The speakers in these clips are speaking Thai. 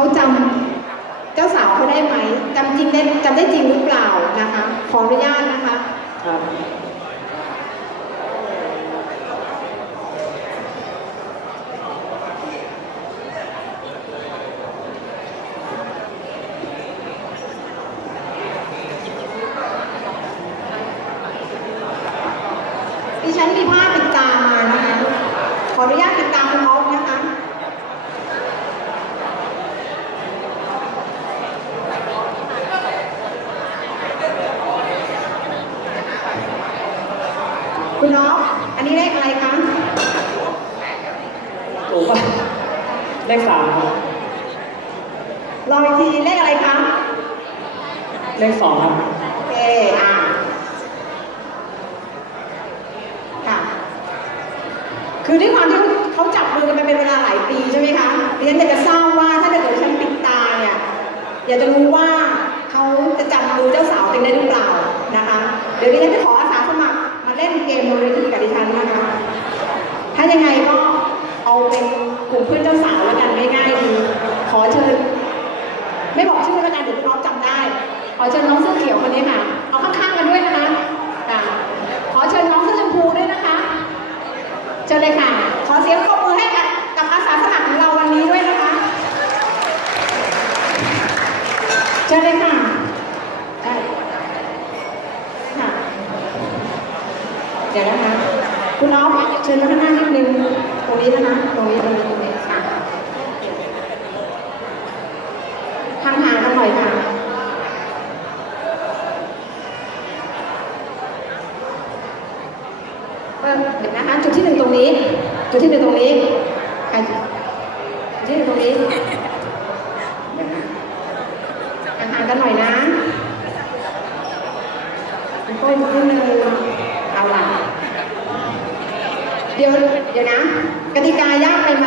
เขาจำเจ้าสาวเขาได้ไหมจำจริงได้จำได้จริงหรือเปล่านะคะ ขออนุญาตนะคะครับดิฉันมีภาพติดตามมานะคะ ขออนุญาตติดตามคุณออฟนะ คะคุณออฟอันนี้เลขอะไรคะถูกป่ะเลขสามครับรออีกทีเลขอะไรคะเลขสองครับโอเคอะค่ะ คือด้วยความที่เขาจับมือกันไปเป็นเวลาหลายปีใช่ไหมคะดิฉันอยากจะทราบว่าถ้าเกิดดิฉันปิดตาเนี่ยอยากจะรู้ว่าเขาจะจับมือเจ้าสาวเป็นได้หรือเปล่านะคะ เดี๋ยวดิฉันจะขออาสาสมัครมา เล่นเกมบนเวทีกับดิฉันนะคะ ถ้ายังไงก็เอาเป็นกลุ่มเพื่อนเจ้าสาวแล้วกันง่ายๆดีขอเชิญ ไม่บอกชื่อแล้วกันเดี๋ยวน้องจำได้ ขอเชิญน้องเสื้อเขียวคนนี้ค่ะ เอาข้างๆกันด้วยนะคะค่ะขอเชิญน้องเสื้อชมพูด้วยนะคะ เชิญเลยค่ะ ขอเสียงปรบมือให้กับกับอาสาสมัครของเราวันนี้ด้วยนะคะ เชิญเลยค่ะได้ค่ะ เดี๋ยวนะคะ คุณอ๊อฟเชิญมาข้างหน้านิดนึงตรงนี้นะคะตรงนี้ตรงนี้ตรงนี้ค่ะห่างกันหน่อยค่ะเออเดี๋ยวนะคะจุดที่หนึ่งตรงนี้ จุดที่หนึ่งตรงนี้จุดที่หนึ่งตรงนี้เดี๋ยวนะห่างๆกันหน่อยนะคุณโป้ยนิดนึงเอาล่ะ เดี๋ยวเดี๋ยวนะ กติกายากไปไหม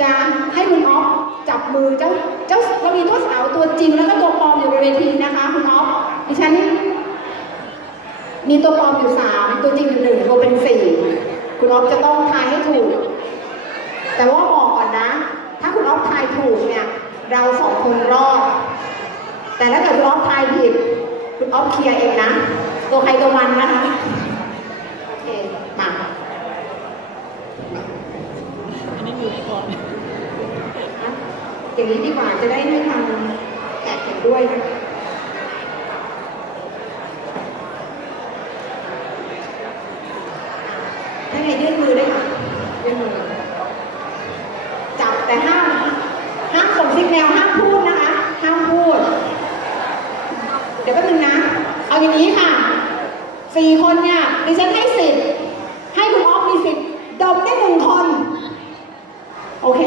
จะให้คุณออฟจับมือเจ้าเจ้าเรามีตัวสาวตัวจริงแล้วก็ตัวปลอมอยู่บนเวทีนะคะคุณออฟดิฉัน มีตัวปลอมอยู่สามตัวจริงอยู่หนึ่งรวมเป็นสี่คุณออฟจะต้องทายให้ถูก แต่ว่าบอกก่อนนะ ถ้าคุณออฟทายถูกเนี่ย เราสองคนรอด แต่ถ้าเกิดคุณออฟทายผิด คุณออฟเคลียร์เองนะ ตัวใครตัวมันนะคะโอเคมา อยู่กรอบอย่างนี้ดีกว่าจะได้ไม่ทำแตกเห็นด้วยนะถ้าไงยื่นมือได้ค่ะยื่นมือจับแต่ห้ามห้ามส่งสิกแนวห้ามพูดนะคะห้ามพูด เดี๋ยวแป๊บนึงนะ เอาอย่างนี้ค่ะสี่คนเนี่ยดิฉันให้สิทธิ์ให้คุณออฟมีสิทธิ์ดมได้หนึ่งคน โอเค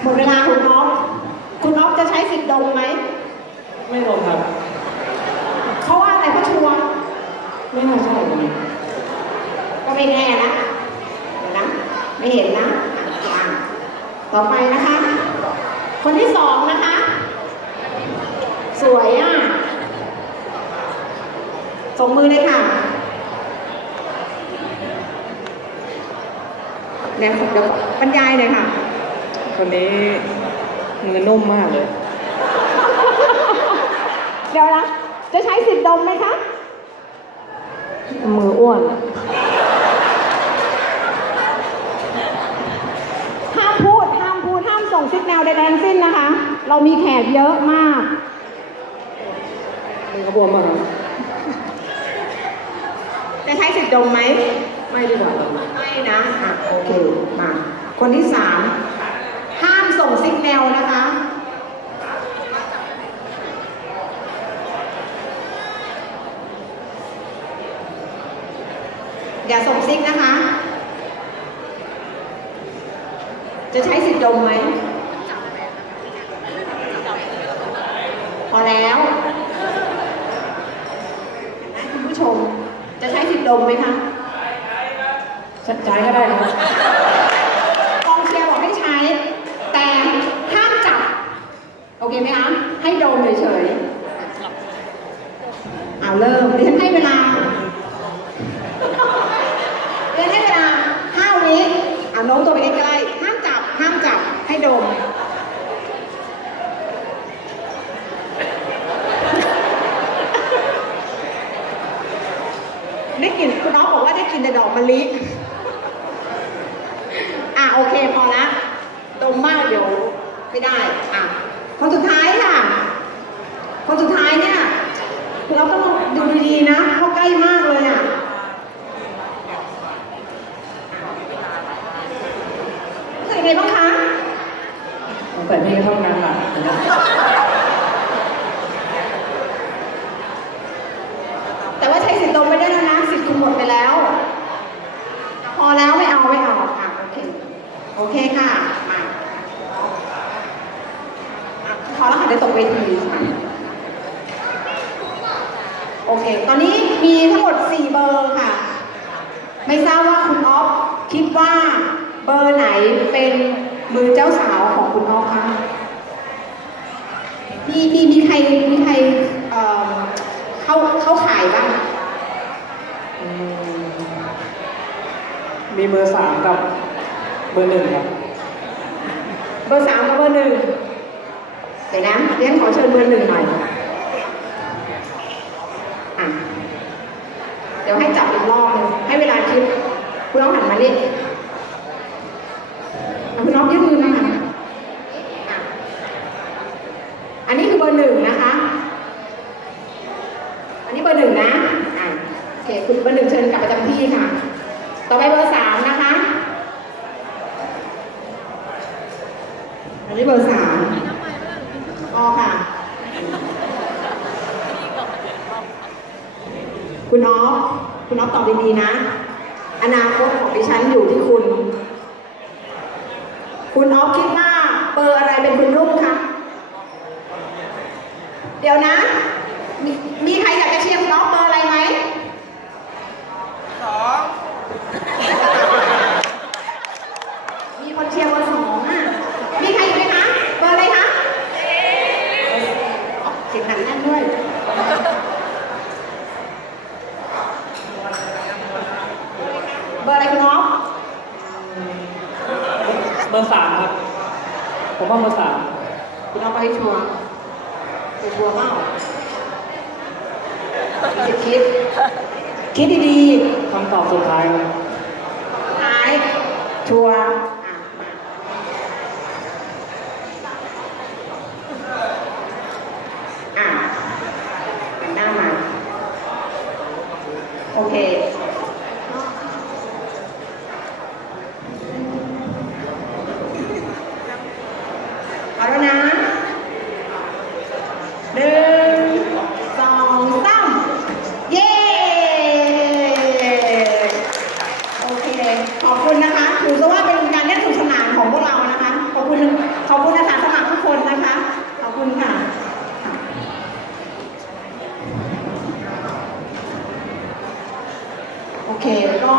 หม ดเวลาคุณน้อง คุณน้องจะใช้สิทธิ์ดมไหม ไม่ลงครับเพราะว่าอะไรเพราะชัวร์ไม่น่าใช่ตรงนี้ก็ไม่แน่นะเดี๋ยวนะ ไม่เห็นนะอะต่อไปนะคะ คนที่สองนะคะ สวยอะส่งมือเลยค่ะเดี๋ยวเดี๋ยวบรรยายเลยค่ะ คนนี้มือนุ่มมากเลย เดี๋ยวนะจะใช้สิทธิ์ดมไหมคะ มืออ้วนห้ามพูดห้ามพูดห้ามส่งสิกแนวใดๆทั้งสิ้นนะคะ เรามีแขกเยอะมาก มือกระบวมมากครับจะใช้สิทธิ์ดมไหม ไม่ดีกว่าครับไม่นะ อะ โอเค มา คนที่สามห้ามส่งสิก แนวนะคะ อย่าส่งซิกนะคะ จะใช้สิทธิ์ดมไหมพอแล้วคุณผู้ชม จะใช้สิทธิ์ดมไหมคะใช้ก็ได้ครับ เคไหมคะ ให้ดมเฉยๆเอาเริ่มเรียนให้เวลาเรียนให้เวลาห้าวิเอาโน้มตัวไปใกล้ๆห้ามจับห้ามจับให้ดมได้กลิ่นคุณน้องบอกว่าได้กลิ่นแต่ดอกมะลิอะโอเคพอละดมมากเดี๋ยวไม่ได้อะ คนสุดท้ายค่ะ คนสุดท้ายเนี่ยเราต้องดูดีๆนะ เขาใกล้มากเลยอะรู้สึกยังไงบ้างคะ แต่พี่ก็ทำงานหนักเหมือนกัน แต่ว่าใช้สิทธิ์ตรงไม่ได้แล้วนะ สิทธิ์คุณหมดไปแล้ว พอแล้วไม่เอาไม่เอาอะโอเค โอเคค่ะ มาอะพอแล้วค่ะเดี๋ยวตกเวทีค่ะโอเค ตอนนี้มีทั้งหมด 4 เบ อร์ค่ะ ไม่ทราบว่าคุณออฟคิดว่าเบอร์ไหนเป็นมือเจ้าสาวของคุณออฟคะมีมีมีใครมีใครเอ่อเข้าเข้าขายบ้างอืมมีเบอร์สามกับเบอร์หนึ่งครับ เบอร์สามกับเบอร์หนึ่งเดี๋ยวนะเรียนขอเชิญเบอร์หนึ่งหน่อยอะเดี๋ยวให้จับอีกรอบหนึงให้เวลาคิดคุณน้องหันมานี่อะคุณน้องยืดมือมาค่ะอันนี้คือเบอร์หนึ่งนะคะ อันนี้เบอร์หนึ่งนะอะโอเคคุณเบอร์หนึ่งเชิญกลับประจำที่ค่ะ ต่อไปเบอร์สามนะคะ อันนี้เบอร์สามอ๋อค่ะ คุณอ๊อฟคุณอ๊อฟตอบดีๆนะ อนาคตของดิฉันอยู่ที่คุณ คุณอ๊อฟคิดว่าเบอร์อะไรเป็นคุณรุ่งคะ เดี๋ยวนะ มีมีใครอยากจะเชียร์คุณอ๊อฟเบอร์อะไรไหม สอง มีคนเชียร์เบอร์สองอะ มีใครอีกไหมคะ เบอร์อะไรคะอ๋อเสียงหันแน่นด้วย เบอร์อะไรคุณน้อง เบอร์สามครับ ผมว่าเบอร์สามคุณน้องไปให้ชัวร์ไปชัวร์เปล่าคิดคิด คิดดีคำตอบสุดท้ายครับๆสุดท้ายชัวร์อะมาอะหันหน้ามา โอเค เอาแล้วนะหนึ่งสองสามเย้ โอเค ขอบคุณนะคะ ถือซะว่าเป็นการเล่นสนุกสนานของพวกเรานะคะ ขอบคุณ ขอบคุณอาสาสมัครทุกคนนะคะ ขอบคุณค่ะ โอ เคก็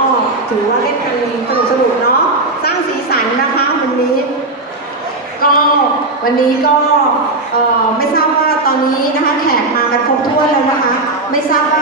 ถือว่าเล่นกันสนุกสนุกเนาะสร้างสีสันนะคะวันนี้ ก็วันนี้ก็ไม่ทราบว่าตอนนี้นะคะแขกมากันครบถ้วนแล้วนะคะ ไม่ทราบว่า